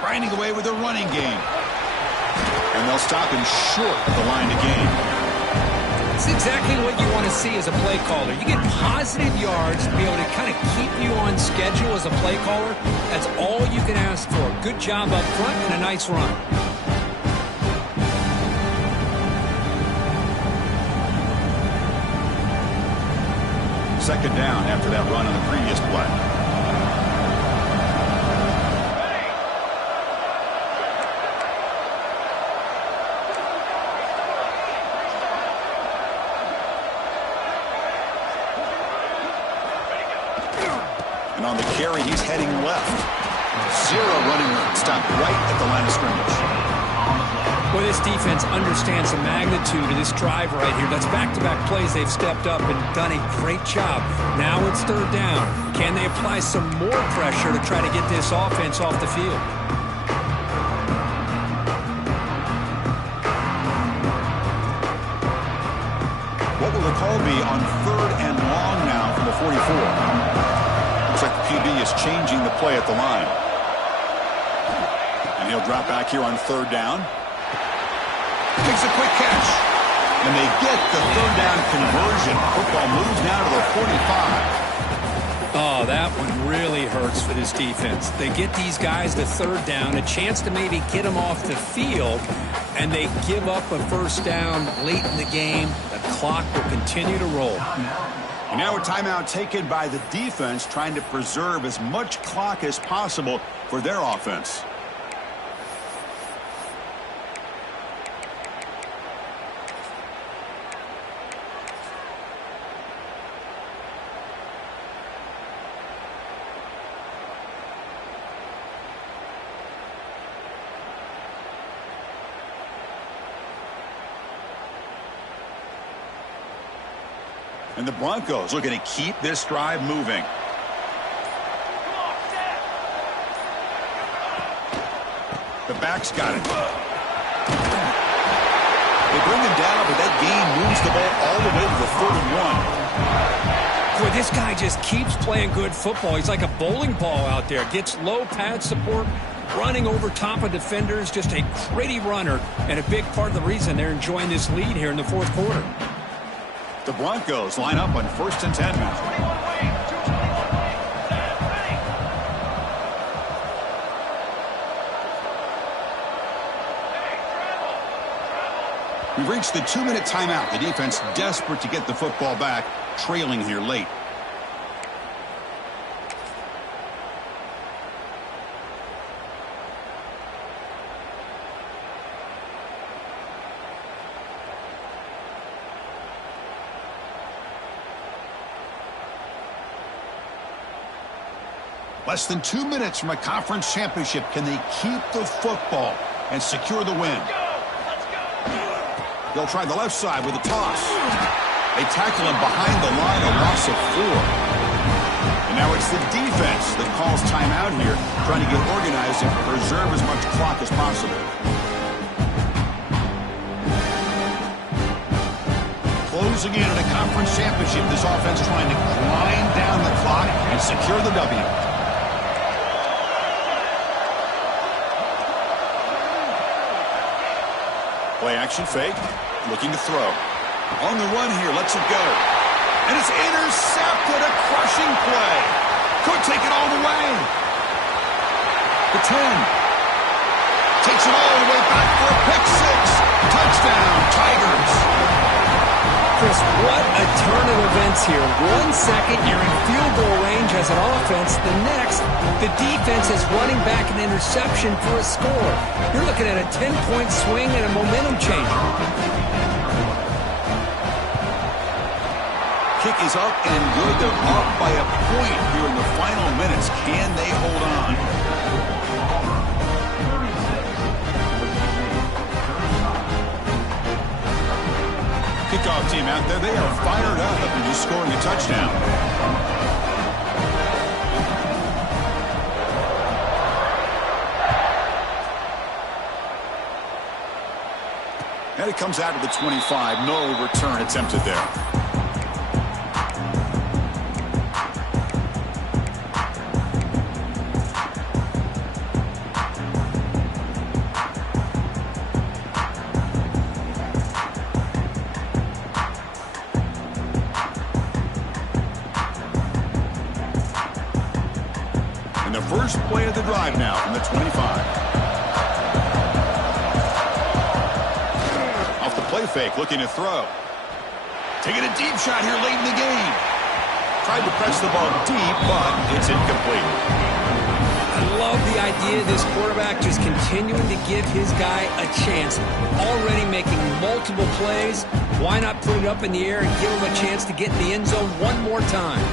Grinding away with a running game. And they'll stop him short of the line to gain. It's exactly what you want to see as a play caller. You get positive yards to be able to kind of keep you on schedule as a play caller. That's all you can ask for. Good job up front and a nice run. Second down after that run on the previous play. And on the carry, he's heading left. 0 running room. Stopped right at the line of scrimmage. Well, this defense understands the magnitude of this drive right here. That's back-to-back plays. They've stepped up and done a great job. Now it's third down. Can they apply some more pressure to try to get this offense off the field? What will the call be on third and long now from the 44? Looks like the QB is changing the play at the line. And he'll drop back here on third down. Makes a quick catch. And they get the third down conversion. Football moves now to the 45. Oh, that one really hurts for this defense. They get these guys the third down, a chance to maybe get them off the field, and they give up a first down late in the game. The clock will continue to roll. Now a timeout taken by the defense, trying to preserve as much clock as possible for their offense. And the Broncos looking to keep this drive moving. The back's got it. They bring him down, but that gain moves the ball all the way to the 31. Boy, this guy just keeps playing good football. He's like a bowling ball out there. Gets low pad support, running over top of defenders. Just a gritty runner, and a big part of the reason they're enjoying this lead here in the fourth quarter. The Broncos line up on 1st and 10 now. We've reached the 2-minute timeout. The defense desperate to get the football back, trailing here late. Less than 2 minutes from a conference championship. Can they keep the football and secure the win? They'll try the left side with a toss. They tackle him behind the line, a loss of 4. And now it's the defense that calls timeout here, trying to get organized and preserve as much clock as possible. Closing in on a conference championship, this offense trying to grind down the clock and secure the W. Play action fake, looking to throw. On the run here, lets it go. And it's intercepted, a crushing play. Could take it all the way. The 10. Takes it all the way back for a pick 6. Touchdown, Tigers. Chris, what a turn of events here. 1 second, you're in field goal range as an offense. The next, the defense is running back an interception for a score. You're looking at a 10-point swing and a momentum changer. Kick is up and good. They're up by a point here in the final minutes. Can they hold on? Kickoff team out there, they are fired up after just scoring a touchdown. And it comes out to the 25. No return attempted there. First play of the drive now from the 25. Off the play fake, looking to throw. Taking a deep shot here late in the game. Tried to press the ball deep, but it's incomplete. I love the idea of this quarterback just continuing to give his guy a chance. Already making multiple plays. Why not put it up in the air and give him a chance to get in the end zone one more time?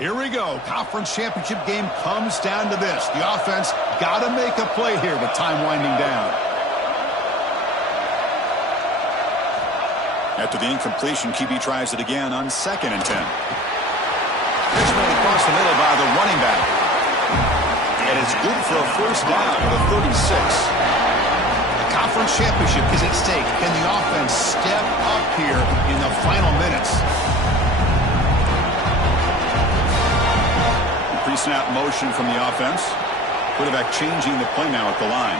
Here we go. Conference championship game comes down to this. The offense got to make a play here with time winding down. After the incompletion, QB tries it again on 2nd and 10. Pitch made across the middle by the running back. And it's good for a first down at the 36. The conference championship is at stake. Can the offense step up here in the final minutes? Pre-snap motion from the offense. Quarterback changing the play now at the line.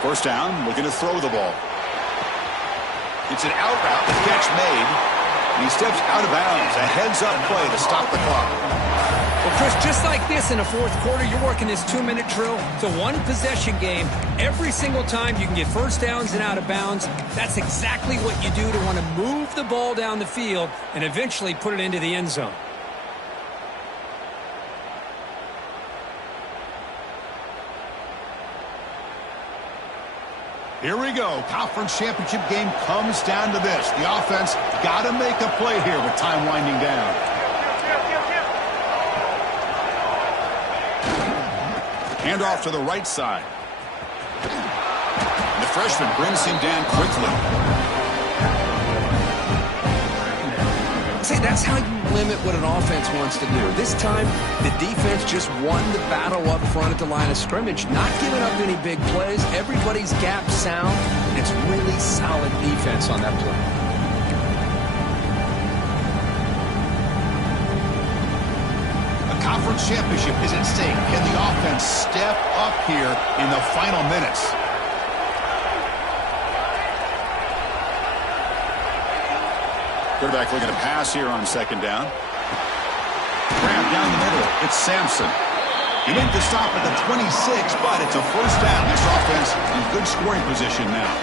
First down, looking to throw the ball. It's an out route, the catch made. And he steps out of bounds. A heads-up play to stop the clock. Well, Chris, just like this in the fourth quarter, you're working this 2-minute drill. It's a one-possession game. Every single time you can get first downs and out of bounds. That's exactly what you do to want to move the ball down the field and eventually put it into the end zone. Here we go. Conference championship game comes down to this. The offense got to make a play here with time winding down. Hand off to the right side. And the freshman brings him down quickly. See, that's how you limit what an offense wants to do. This time, the defense just won the battle up front at the line of scrimmage, not giving up any big plays. Everybody's gap sound, and it's really solid defense on that play. A conference championship is at stake. Can the offense step up here in the final minutes? Quarterback looking to pass here on second down. Grab down the middle. It's Sampson. He made the stop at the 26, but it's a first down. This offense in good scoring position now.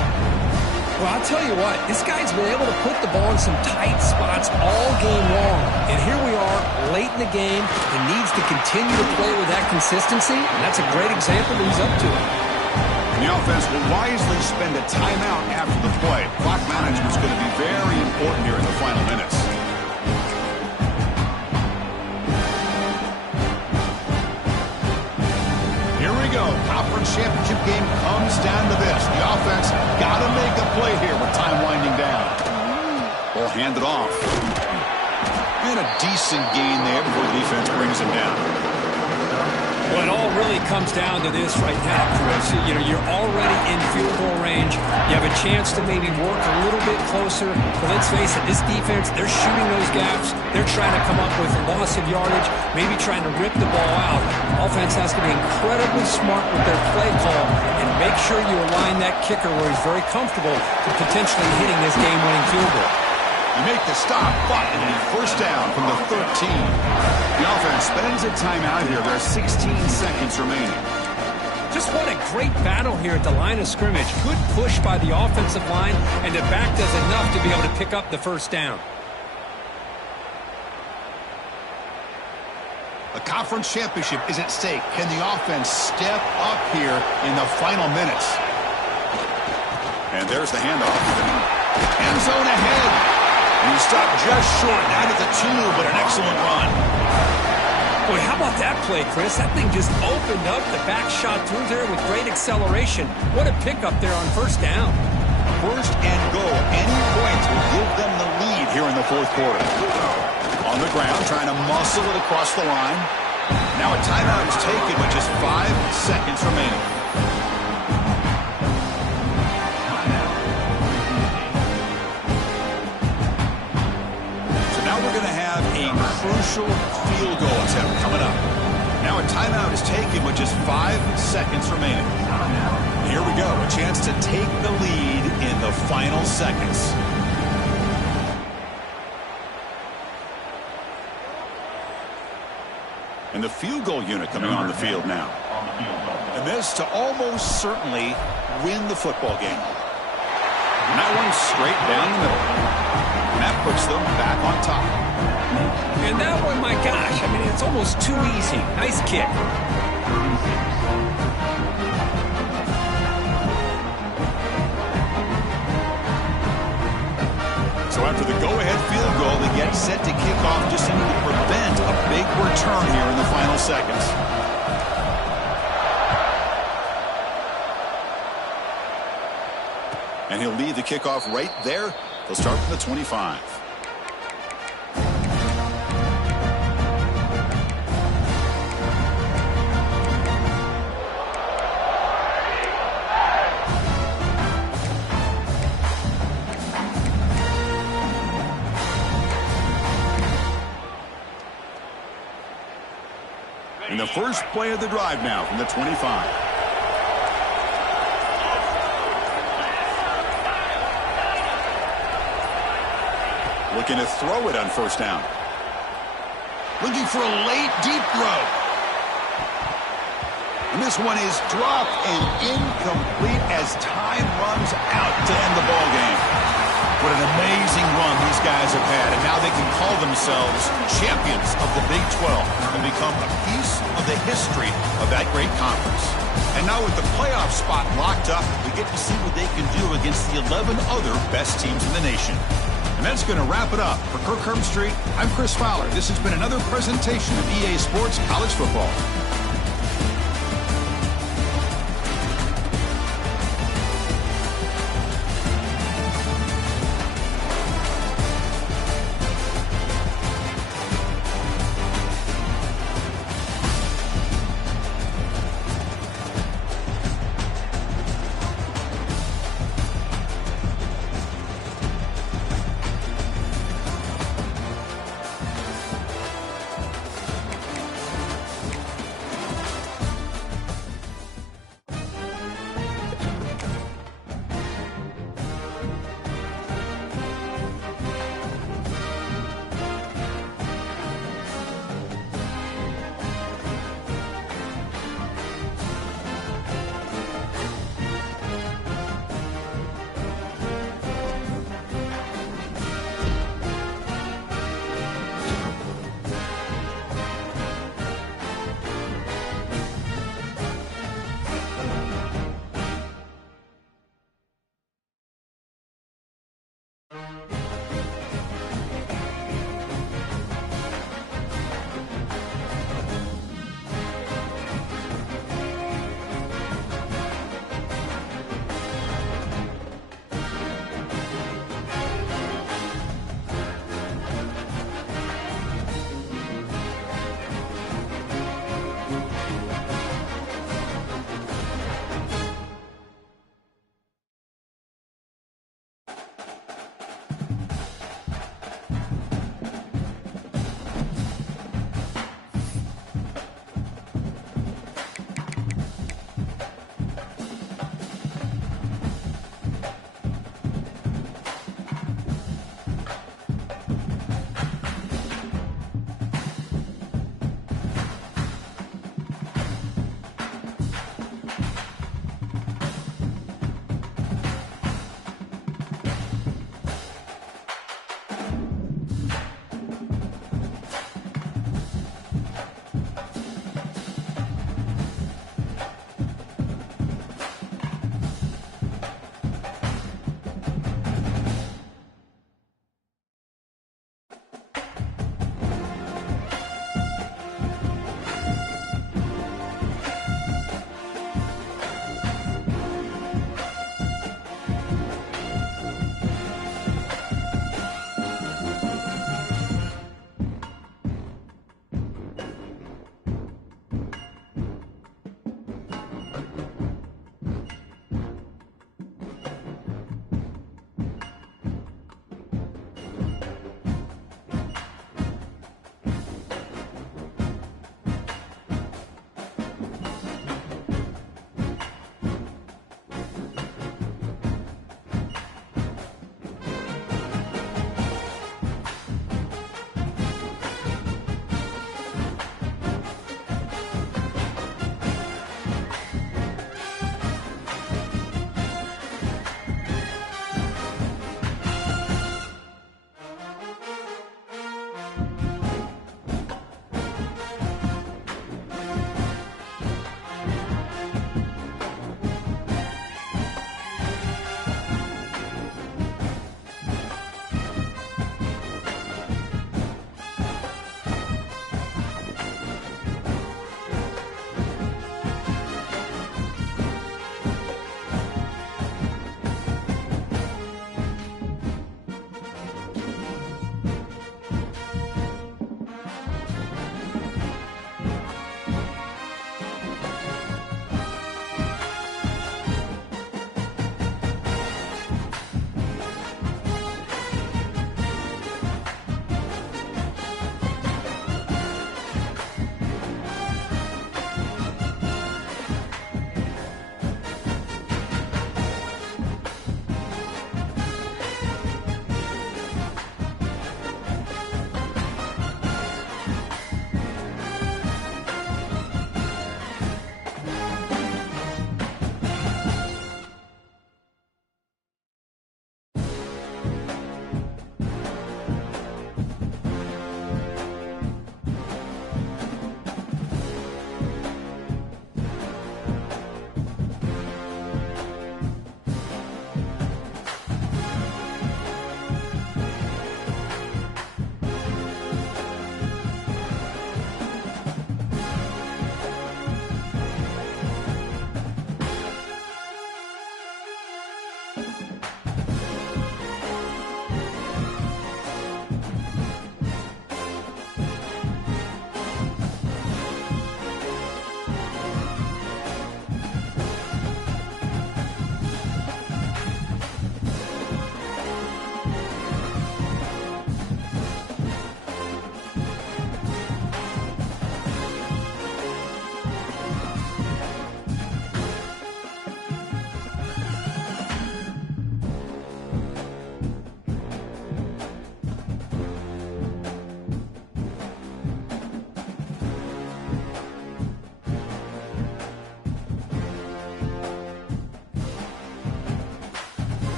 Well, I'll tell you what, this guy's been able to put the ball in some tight spots all game long. And here we are, late in the game. He needs to continue to play with that consistency, and that's a great example that he's up to it. The offense will wisely spend a timeout after the play. Clock management is going to be very important here in the final minutes. Here we go. Conference championship game comes down to this. The offense got to make a play here with time winding down. Ball handed off. And a decent gain there before the defense brings him down. Well, it all really comes down to this right now, Chris. You know, you're already in field goal range. You have a chance to maybe work a little bit closer. But let's face it, this defense, they're shooting those gaps. They're trying to come up with a loss of yardage, maybe trying to rip the ball out. Offense has to be incredibly smart with their play call and make sure you align that kicker where he's very comfortable to potentially hitting this game-winning field goal. You make the stop, but it'll be first down from the 13. The offense spends a timeout here. There are 16 seconds remaining. Just what a great battle here at the line of scrimmage. Good push by the offensive line, and the back does enough to be able to pick up the first down. A conference championship is at stake. Can the offense step up here in the final minutes? And there's the handoff. End zone ahead. And he stopped just short, not at the 2, but an excellent run. Boy, how about that play, Chris? That thing just opened up. The back shot through there with great acceleration. What a pickup there on first down. First and goal. Any points will give them the lead here in the fourth quarter. On the ground, trying to muscle it across the line. Now a timeout is taken with just 5 seconds remaining. Crucial field goal attempt coming up. Now a timeout is taken with just 5 seconds remaining. Here we go, a chance to take the lead in the final seconds. And the field goal unit coming on the field now. And this to almost certainly win the football game. And that one straight down the middle. And that puts them back on top. And that one, my gosh, I mean, it's almost too easy. Nice kick. So after the go-ahead field goal, they get set to kick off, just needing to prevent a big return here in the final seconds. And he'll lead the kickoff right there. They'll start from the 25. And the first play of the drive now from the 25. Looking to throw it on first down. looking for a late, deep throw. And this one is dropped and incomplete as time runs out to end the ball game. What an amazing run these guys have had, and now they can call themselves champions of the Big 12 and become a piece of the history of that great conference. And now with the playoff spot locked up, we get to see what they can do against the 11 other best teams in the nation. And that's going to wrap it up. For Kirk Herbstreit, I'm Chris Fowler. This has been another presentation of EA Sports College Football.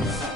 Tennessee.